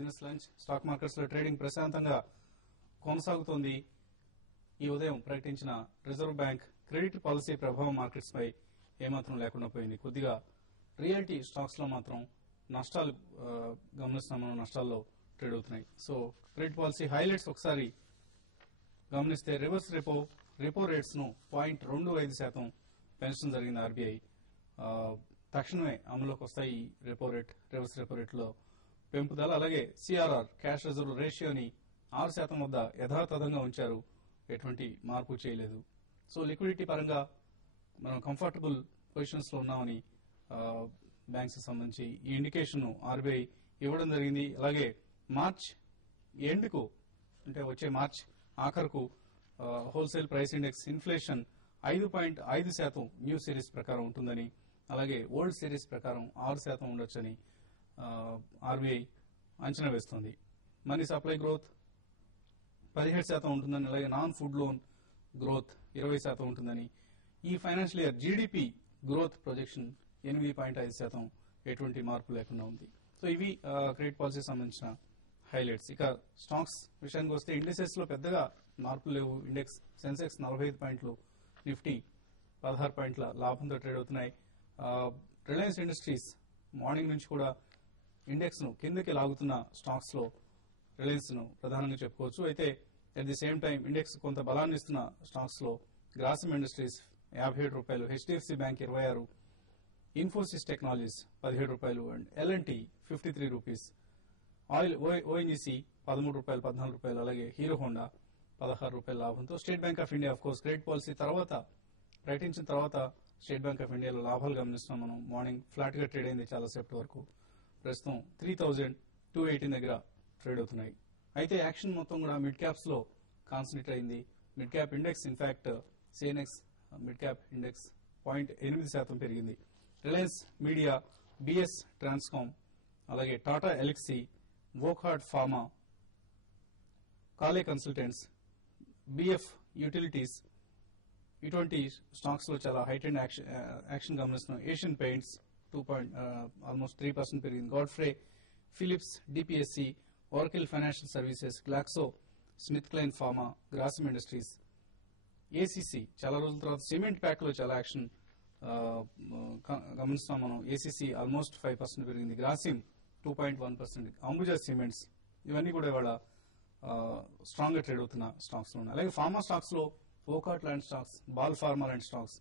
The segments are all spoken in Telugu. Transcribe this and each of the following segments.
Business lunch. స్టాక్ మార్కెట్స్ లో ట్రేడింగ్ ప్రశాంతంగా కొనసాగుతోంది. ఈ ఉదయం ప్రకటించిన రిజర్వ్ బ్యాంక్ క్రెడిట్ పాలసీ ప్రభావం మార్కెట్స్ పై ఏమాత్రం లేకుండా పోయింది. కొద్దిగా రియాలిటీ స్టాక్స్ లో మాత్రం నష్టాలు గమనిస్తున్నాం, మనం నష్టాల్లో ట్రేడ్ అవుతున్నాయి. సో క్రెడిట్ పాలసీ హైలైట్స్ ఒకసారి గమనిస్తే రివర్స్ రెపో రేట్స్ ను 0.25% పెంచడం జరిగింది ఆర్బీఐ. తక్షణమే అమలులోకి వస్తాయి ఈ రివర్స్ రెపో రేట్ లో పెంపుదల. అలాగే సిఆర్ఆర్ క్యాష్ రిజర్వ్ రేషియోని 6% వద్ద యథాతథంగా ఉంచారు, ఎటువంటి మార్పు చేయలేదు. సో లిక్విడిటీ పరంగా మనం కంఫర్టబుల్ పొజిషన్స్ లో ఉన్నామని బ్యాంక్స్ కి సంబంధించి ఈ ఇండికేషన్ ఆర్బీఐ ఇవ్వడం జరిగింది. అలాగే మార్చ్ ఎండ్ కు, అంటే వచ్చే మార్చ్ ఆఖరుకు wholesale price index inflation 5.5% new series ప్రకారం ఉంటుందని, అలాగే ఓల్డ్ సిరీస్ ప్రకారం 6% ఉండొచ్చని ఆర్బీఐ అంచనా వేస్తోంది. మనీ సప్లై గ్రోత్ 17% ఉంటుందని, అలాగే నాన్ ఫుడ్ లోన్ గ్రోత్ 20% ఉంటుందని, ఈ financial year GDP growth projection 8.5%, ఎటువంటి మార్పు లేకుండా ఉంది. సో ఇవి క్రెడిట్ పాలసీ సంబంధించిన హైలైట్స్. ఇక స్టాక్స్ విషయానికి వస్తే ఇండెక్సెస్ లో పెద్దగా మార్పులు లేవు. ఇండెక్స్ సెన్సెక్స్ 45 పాయింట్లు, నిఫ్టీ 16 పాయింట్ల లాభంతో ట్రేడ్ అవుతున్నాయి. రిలయన్స్ ఇండస్ట్రీస్ మార్నింగ్ నుంచి కూడా ఇండెక్స్ ను కిందకి లాగుతున్న స్టాక్స్ లో రిలయన్స్ ను ప్రధానంగా చెప్పుకోవచ్చు. అయితే at the same time index కొంత బలాన్ని ఇస్తున్న స్టాక్స్ లో గ్రాసిమ్ ఇండస్ట్రీస్ 57 రూపాయలు, హెచ్డిఎఫ్సి బ్యాంక్ 26, ఇన్ఫోసిస్ టెక్నాలజీస్ 17 రూపాయలు and LNT 53 rupees, oil ONGC 13 రూపాయలు, 14 రూపాయలు, అలాగే హీరో హోండా 16 రూపాయల లాభంతో. State bank of India of course credit policy తర్వాత ప్రకటించిన తర్వాత స్టేట్ బ్యాంక్ ఆఫ్ ఇండియాలో లాభాలు గమనిస్తున్నాం మనం. మార్నింగ్ ఫ్లాట్ గా ట్రేడ్ అయింది చాలా సేపటి వరకు. ప్రస్తుతం 3218 దగ్గర ట్రేడ్ అవుతున్నాయి. అయితే యాక్షన్ మొత్తం కూడా మిడ్ క్యాప్స్ లో కాన్సన్ట్రేట్ అయింది. Mid cap index in fact CNX mid cap index 0.8% పెరిగింది. రిలయన్స్ మీడియా, బిఎస్ ట్రాన్స్కామ్, అలాగే Tata Elxsi, Wockhardt pharma, Kale consultants, BF utilities, ఇటువంటి స్టాక్స్ లో చాలా హైటెండ్ యాక్షన్ గమనిస్తున్నాం. ఏషియన్ పెయింట్స్ ఆల్మోస్ట్ 3% పెరిగింది. Godfrey, Philips, DPSC, Oracle financial services, Glaxo Smith Kline pharma, Grasim industries, ACC చాలా రోజుల తర్వాత సిమెంట్ ప్యాక్ లో చాలా యాక్షన్ గమనిస్తాం మనం. ఏసీసీ ఆల్మోస్ట్ 5% పెరిగింది. గ్రాసిమ్ 2.1%, అంబుజా సిమెంట్స్, ఇవన్నీ కూడా ఇవాళ స్ట్రాంగ్ గా ట్రేడ్ అవుతున్న స్టాక్స్ లో ఉన్నాయి. అలాగే ఫార్మా స్టాక్స్ లో వోకాట్ లాంటి స్టాక్స్, బాల్ ఫార్మా లాంటి స్టాక్స్,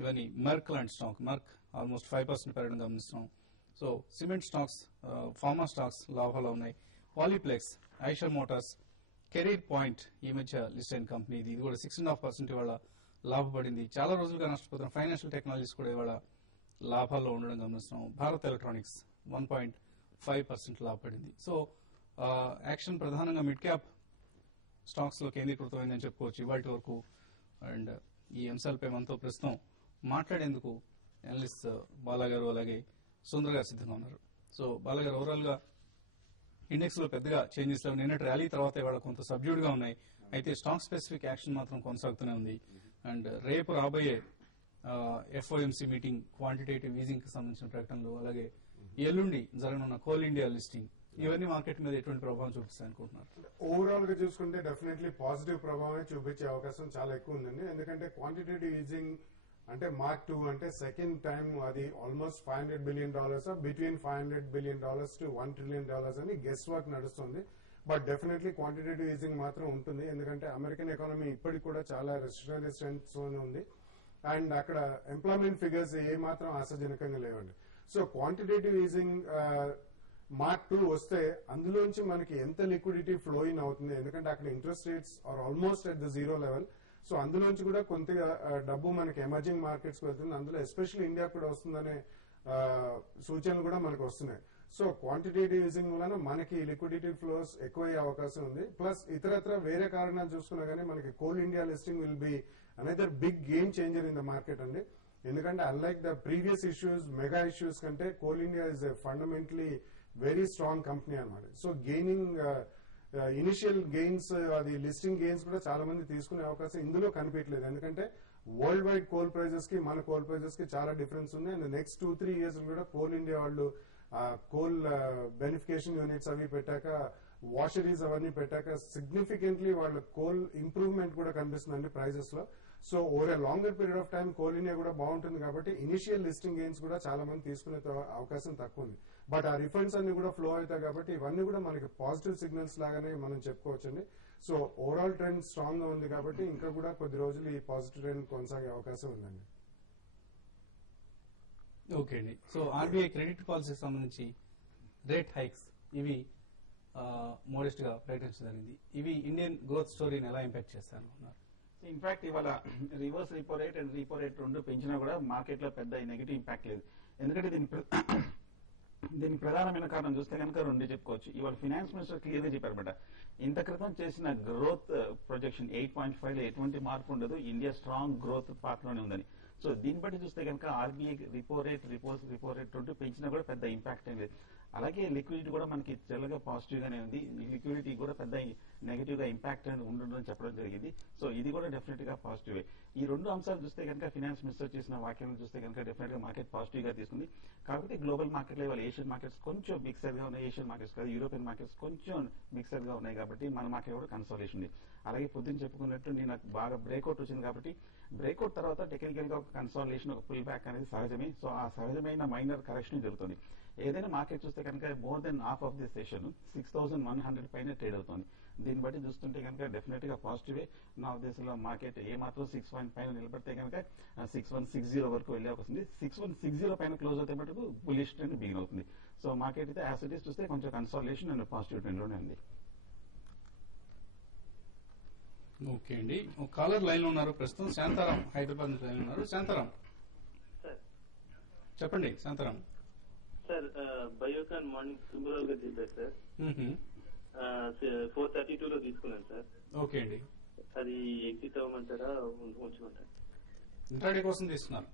ఇవన్నీ మర్క్ లాంటి స్టాక్, మర్క్ ఆల్మోస్ట్ 5% పెరగడం గమనిస్తున్నాం. So cement stocks, pharma stocks లాభాలు ఉన్నాయి. Polyplex, Eicher motors, career point ఈ మధ్య లిస్ట్ అయిన కంపెనీ, ఇది కూడా 6.5% ఇవాళ లాభపడింది. చాలా రోజులుగా నష్టపోతున్న ఫైనాన్షియల్ టెక్నాలజీస్ కూడా ఇవాళ లాభాల్లో ఉండడం గమనిస్తున్నాం. భారత్ ఎలక్ట్రానిక్స్ 1.5% లాభపడింది. సో యాక్షన్ ప్రధానంగా మిడ్ క్యాప్ స్టాక్స్ లో కేంద్రీకృతమైందని చెప్పుకోవచ్చు ఇవాళ వరకు. అండ్ ఈ అంశాలపై మనతో ప్రస్తుతం మాట్లాడేందుకు అనలిస్ట్ బాలాగారు, అలాగే సుందర్ గారు సిద్ధంగా ఉన్నారు. సో బాలాగారు, ఓవరాల్ గా ఇండెక్స్ లో పెద్దగా చేంజెస్ లేవు. నిన్నటి ర్యాలీ తర్వాత ఇవాళ కొంత సబ్డ్యూడ్ గా ఉన్నాయి. అయితే స్టాక్ స్పెసిఫిక్ యాక్షన్ మాత్రం కొనసాగుతూనే ఉంది. అండ్ రేపు రాబోయే ఎఫ్ఓఎంసీ మీటింగ్, క్వాంటిటేటివ్ ఈజింగ్ కి సంబంధించిన ప్రకటనలు, అలాగే ఎల్లుండి జరగనున్న కోల్ ఇండియా లిస్టింగ్, ఇవన్నీ మార్కెట్ మీద ఎటువంటి ప్రభావం చూపిస్తాయి అనుకుంటున్నారు? ఓవరాల్ గా చూసుకుంటే డెఫినెట్లీ పాజిటివ్ ప్రభావం చూపించే అవకాశం చాలా ఎక్కువ ఉందండి. ఎందుకంటే క్వాంటిటేటివ్ ఈజింగ్ అంటే మార్క్ 2 అంటే సెకండ్ టైం అది almost $500 billion, between $500 billion to $1 trillion అని గెస్ వర్క్ నడుస్తుంది. బట్ డెఫినెట్లీ క్వాంటిటేటివ్ ఈజింగ్ మాత్రం ఉంటుంది. ఎందుకంటే అమెరికన్ ఎకానమీ ఇప్పటికి కూడా చాలా రెసిస్టెంట్ స్ట్రెంగ్త్ ఉంది. అండ్ అక్కడ ఎంప్లాయ్మెంట్ ఫిగర్స్ ఏ మాత్రం ఆశాజనకంగా లేవండి. సో క్వాంటిటేటివ్ ఈజింగ్ మార్క్ 2 వస్తే అందులోంచి మనకి ఎంత లిక్విడిటీ ఫ్లో ఇన్ అవుతుంది, ఎందుకంటే అక్కడ interest rates are almost at the zero level. So అందులోంచి కూడా కొంత డబ్బు మనకి ఎమర్జింగ్ మార్కెట్స్ కి వెళ్తుంది. అందులో ఎస్పెషల్లీ ఇండియా కూడా వస్తుందనే సూచనలు కూడా మనకు వస్తున్నాయి. సో క్వాంటిటేటివ్ ఈజింగ్ వలన మనకి లిక్విడిటీ ఫ్లోస్ ఎక్కువయ్యే అవకాశం ఉంది. ప్లస్ ఇతరత్ర వేరే కారణాలు చూసుకున్నా గానీ మనకి Coal India listing will be another big game changer in the market అండి. ఎందుకంటే unlike the previous issues, mega issues కంటే Coal India is a fundamentally very strong company అన్నమాట. సో గెయినింగ్ ఇనిషియల్ గెయిన్స్, అది లిస్టింగ్ గెయిన్స్ కూడా చాలా మంది తీసుకునే అవకాశం ఇందులో కనిపించలేదు. ఎందుకంటే వరల్డ్ వైడ్ కోల్ ప్రైజెస్ కి మన కోల్ ప్రైజెస్ కి చాలా డిఫరెన్స్ ఉంది. అండ్ నెక్స్ట్ 2-3 years కూడా కోల్ ఇండియా వాళ్ళు కోల్ బెనిఫికేషన్ యూనిట్స్ అవి పెట్టాక వాషరీస్ అవన్నీ పెట్టాక సిగ్నిఫికెంట్లీ వాళ్ళ కోల్ ఇంప్రూవ్మెంట్ కూడా కనిపిస్తుందండి ప్రైజెస్ లో. So over a longer period of time coal India కూడా బాగుంటుంది కాబట్టి ఇనిషియల్ లిస్టింగ్ గెయిన్స్ కూడా చాలా మంది తీసుకునే అవకాశం తక్కువ ఉంది. బట్ ఆ రిఫండ్స్ అన్ని కూడా ఫ్లో అవుతాయి కాబట్టి ఇవన్నీ కూడా మనకి పాజిటివ్ సిగ్నల్స్ లాగానే మనం చెప్పుకోవచ్చండి. సో ఓవరాల్ ట్రెండ్ స్ట్రాంగ్ గా ఉంది కాబట్టి ఇంకా కూడా కొద్ది రోజులు ఈ పాజిటివ్ ట్రెండ్ కొనసాగే అవకాశం ఉందండి. ఓకే అండి. సో ఆర్బీఐ క్రెడిట్ పాలసీకి సంబంధించి రేట్ హైక్స్ ఇవి మోడెస్ట్ గా ప్రకటించడం జరిగింది. ఇవి ఇండియన్ గ్రోత్ స్టోరీని ఎలా ఇంపాక్ట్ చేస్తాను అన్నారు? ఇన్ఫాక్ట్ ఇవాళ రివర్స్ రిపో రేట్ అండ్ రిపో రేట్ రెండు పెంచినా కూడా మార్కెట్ లో పెద్ద నెగిటివ్ ఇంపాక్ట్ లేదు. ఎందుకంటే దీనికి ప్రధానమైన కారణం చూస్తే కనుక రెండు చెప్పుకోవచ్చు. ఇవాళ ఫైనాన్స్ మినిస్టర్ క్లియర్ గా చెప్పారన్నమాట, ఇంత క్రితం చేసిన గ్రోత్ ప్రొజెక్షన్ 8.5 లో ఎటువంటి మార్పు ఉండదు, ఇండియా స్ట్రాంగ్ గ్రోత్ పాత్ లోనే ఉందని. సో దీన్ని బట్టి చూస్తే కనుక ఆర్బీఐ రిపో రేట్ రెండు పెంచినా కూడా పెద్ద ఇంపాక్ట్ ఏం లేదు. అలాగే లిక్విడిటీ కూడా మనకి తెల్లగా పాజిటివ్ గానే ఉంది. లిక్విడిటీ కూడా పెద్ద నెగిటివ్ గా ఇంపాక్ట్ అనేది ఉండదని చెప్పడం జరిగింది. సో ఇది కూడా డెఫినెట్ గా పాజిటివ్. ఈ రెండు అంశాలు చూస్తే కనుక ఫైనాన్స్ మినిస్టర్ చేసిన వ్యాఖ్యలు చూస్తే కనుక డెఫినెట్ గా మార్కెట్ పాజిటివ్ గా తీసుకుంది. కాబట్టి గ్లోబల్ మార్కెట్ లో ఇవాళ ఏషియన్ మార్కెట్స్ కొంచెం మిక్సర్ గా ఉన్నాయి, ఏషియన్ మార్కెట్స్ కాదు యూరోపియన్ మార్కెట్స్ కొంచెం మిక్సర్ గా ఉన్నాయి కాబట్టి మన మార్కెట్ కూడా కన్సాలిడేషన్ ఉంది. అలాగే పొద్దున్న చెప్పుకున్నట్టు నేను బాగా బ్రేక్అవుట్ వచ్చింది కాబట్టి బ్రేక్అవుట్ తర్వాత టెక్నికల్ గా ఒక కన్సాలిడేషన్ ఒక పుల్ బ్యాక్ అనేది సహజమే. సో ఆ సహజమైన మైనర్ కరెక్షన్ జరుగుతుంది. ఏదైనా మార్కెట్ చూస్తే కనుక more than half of the session 6100 పైన ట్రేడ్ అవుతుంది. దీన్ని బట్టి చూస్తుంటే కనుక డెఫినెట్ గా పాజిటివే. నా ఉద్దేశంలో మార్కెట్ ఏ మాత్రం 6 పాయింట్ పైన నిలబడితే కనుక 6160 వరకు వెళ్ళే అవకాశం ఉంది. 6160 పైన క్లోజ్ అవుతే మటుకు బులిష్ ట్రెండ్ బిగిన్ అవుతుంది. సో మార్కెట్ అయితే యాజ్ ఇట్ ఈస్ చూస్తే కొంచెం కన్సాలిడేషన్ అండ్ పాజిటివ్ ట్రెండ్ లోనే ఉంది. ఓకే అండి. ఒక కాలర్ లైన్ లో ఉన్నారు ప్రస్తుతం. శాంతారాం హైదరాబాద్ నుంచి లైన్ ఉన్నారు. శాంతారాం చెప్పండి. Shantaram sir, Biocon morning symbol గా చెప్పారు సార్. 432 లో తీసుకున్నాను సార్. ఓకే అండి. అది ఎగ్జిట్ అవ్వమంటారా ఉంచమంటారా? ఇంట్రాడే కోసం తీసుకున్నారు?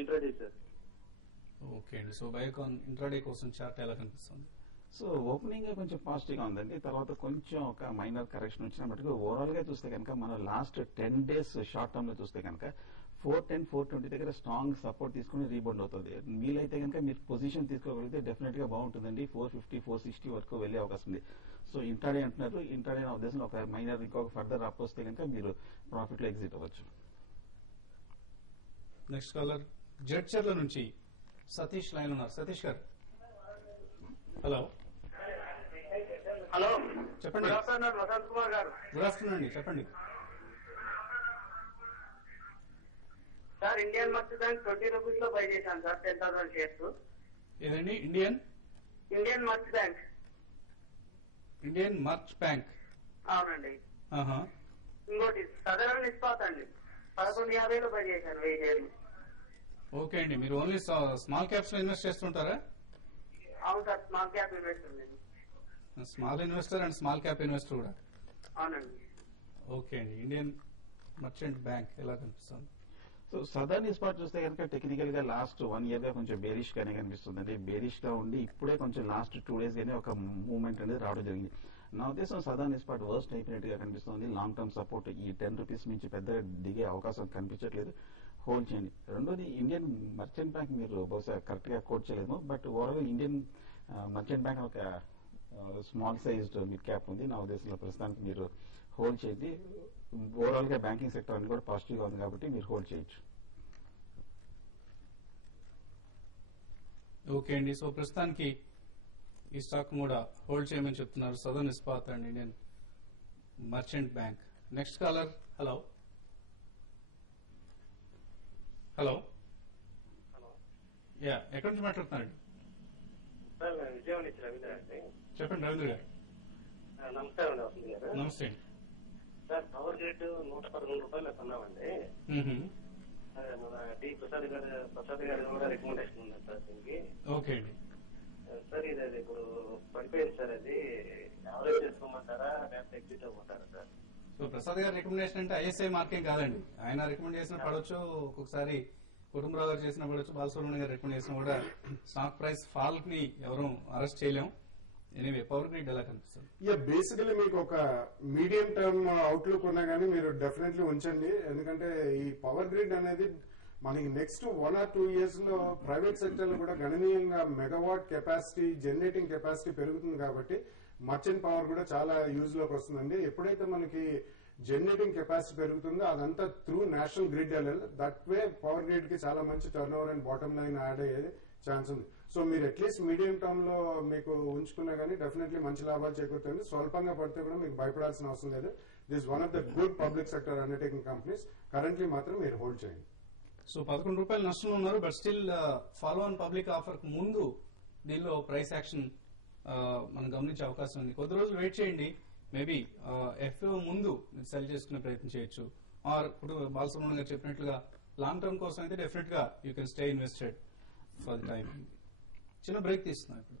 Intraday sir. ఓకే అండి. సో బయోకాన్ ఇంట్రాడే కోసం చార్ట్ ఎలా కనిపిస్తుంది? సో ఓపెనింగ్ కొంచెం పాజిటివ్ గా ఉందండి. తర్వాత కొంచెం ఒక మైనర్ కరెక్షన్ వచ్చిన మటుకు ఓవరాల్ గా చూస్తే కనుక మన లాస్ట్ 10 days షార్ట్ టర్మ్ లో చూస్తే కనుక 410, 420 దగ్గర స్ట్రాంగ్ సపోర్ట్ తీసుకుని రీబౌండ్ అవుతుంది. వీలైతే కనుక మీరు పొజిషన్ తీసుకోగలిగితే డెఫినెట్ గా బాగుంటుందండి. 450, 460 వరకు వెళ్లే అవకాశం ఉంది. సో ఇంట్రాడే అంటున్నారు, ఇంట్రాడే నా ఉద్దేశంలో ఒక మైనర్ ఇంకొక ఫర్దర్ అప్ వస్తే కనుక మీరు ప్రాఫిట్ లో ఎగ్జిట్ అవ్వచ్చు. నెక్స్ట్ కాలర్ జడ్చర్ల నుంచి సతీష్ లైన్ ఉన్నారు. సతీష్ గారు హలో. హలో చెప్పండి. గుడ్ ఆఫ్టర్నూన్ వసంత్ కుమార్ గారు. గుడ్ ఆఫ్టర్నూన్ అండి, చెప్పండి. Sir, Indian Merchant bank 20 rupees లో బై చేశాను సార్, 10,000 షేర్స్. ఏదండి? Indian Merchant bank. Indian much bank. అవునండి. ఆహా. ఇంకోటి సదరన్ ఇస్పాత్ అండి, 1150 లో బై చేశాను 1000 షేర్లు. ఓకే అండి. మీరు ఓన్లీ స్మాల్ క్యాప్స్ లో ఇన్వెస్ట్ చేస్తుంటారా? అవును సార్, స్మాల్ క్యాప్ ఇన్వెస్టర్ నేను. Small investor and small cap investor కూడా. అవునండి. ఓకే అండి. ఇండియన్ మర్చెంట్ బ్యాంక్ ఎలా కనిపిస్తుంది? సో సదర్న్ ఇస్పాట్ చూస్తే కనుక టెక్నికల్ గా లాస్ట్ 1 year గా కొంచెం బేరిష్ గానే కనిపిస్తుందండి. బేరిష్ గా ఉండి ఇప్పుడే కొంచెం లాస్ట్ 2 days గానే ఒక మూవ్మెంట్ అనేది రావడం జరిగింది. నా ఉద్దేశం సదర్న్ ఇస్పాట్ వర్స్ట్ అయిపోయినట్టుగా కనిపిస్తుంది. లాంగ్ టర్మ్ సపోర్ట్ ఈ 10 రూపీస్ నుంచి పెద్దగా దిగే అవకాశం కనిపించట్లేదు. హోల్డ్ చేయండి. రెండోది ఇండియన్ మర్చెంట్ బ్యాంక్ మీరు బహుశా కరెక్ట్ గా కోట్ చేయలేదు, but overall Indian Merchant bank ఒక స్మాల్ సైజ్డ్ మిడ్ క్యాప్ ఉంది. నా ఉద్దేశంలో ప్రస్తుతానికి మీరు హోల్డ్ చేయండి. ఓవరాల్ గా బ్యాంకింగ్ సెక్టర్ అని కూడా పాజిటివ్ గా ఉంది కాబట్టి మీరు హోల్డ్ చేయొచ్చు. ఓకే అండి. సో ప్రస్తుతానికి ఈ స్టాక్ కూడా హోల్డ్ చేయమని చెప్తున్నారు Southern Ispat and Indian Merchant Bank. Next caller. Hello. Hello. Yeah, ఎక్కడి నుంచి మాట్లాడుతున్నారండి? సార్, విజయవాడ నుంచి రవీంద్ర అండి. చెప్పండి రవీంద్ర గారు. నమస్కారం అండి వసంత్ గారు. నమస్తే. సార్, పవర్ గ్రిడ్ 111 రూపాయలు కొన్నామండి. మన డి ప్రసాద్ గారి కూడా రికమెండేషన్ ఉంది సార్ దీనికి. ఓకే అండి. సార్, ఇది ఇప్పుడు పడిపోయింది సార్. అది యావరేజ్ చేసుకోమంటారా లేకపోతే ఎగ్జిట్ అవ్వమంటారా సార్? సో ప్రసాద్ గారి రికమెండేషన్ అంటే ఐఎస్ఐ మార్కేం కాదండి. ఆయన రికమెండ్ చేసిన పడవచ్చు, ఒక్కొక్కసారి కుటుంబరావు గారు చేసిన పడవచ్చు, బాలసుబ్రహ్మణ్యం గారు రికమెండ్ చేసిన కూడా స్టాక్ ప్రైస్ ఫాల్ ని ఎవరు అరెస్ట్ చేయలేం. ఎనీవే, పవర్ గ్రిడ్ ఎలా కనిపిస్తుంది? బేసికలీ మీకు ఒక మీడియం టర్మ్ అవుట్లుక్ ఉన్నా కానీ మీరు డెఫినెట్లీ ఉంచండి. ఎందుకంటే ఈ పవర్ గ్రిడ్ అనేది మనకి నెక్స్ట్ 1 or 2 years లో ప్రైవేట్ సెక్టర్ లో కూడా గణనీయంగా మెగావాట్ కెపాసిటీ జనరేటింగ్ కెపాసిటీ పెరుగుతుంది కాబట్టి మర్చెంట్ పవర్ కూడా చాలా యూజ్ లోకి వస్తుందండి. ఎప్పుడైతే మనకి జనరేటింగ్ కెపాసిటీ పెరుగుతుందో అదంతా త్రూ నేషనల్ గ్రిడ్ వెళ్ళాలి. దట్ వే పవర్ గ్రిడ్ కి చాలా మంచి turn over and bottom line add అయ్యే ఛాన్స్ ఉంది. సో మీరు అట్లీస్ట్ మీడియం టర్మ్ లో మీకు ఉంచుకున్నా కానీ డెఫినెట్లీ మంచి లాభాలు చేకూరుతుంది. స్వల్పంగా పడితే కూడా మీకు భయపడాల్సిన అవసరం లేదు. This one of the good public sector undertaking companies. Currently మాత్రం మీరు హోల్డ్ చేయండి. సో 11 రూపాయలు నష్టంలో ఉన్నారు, but still follow on public offer ముందు దీనిలో ప్రైస్ యాక్షన్ మనం గమనించే అవకాశం ఉంది. కొద్ది రోజులు వెయిట్ చేయండి, మేబీ ఎఫ్ఓ ముందు సెల్ చేసుకునే ప్రయత్నం చేయొచ్చు. ఆర్ ఇప్పుడు బాలసుబ్రహ్మణ్యం గారు చెప్పినట్లుగా లాంగ్ టర్మ్ కోసం అయితే డెఫినెట్ గా you can stay invested for the time. చిన్న బ్రేక్ తీస్తున్నాం ఇప్పుడు.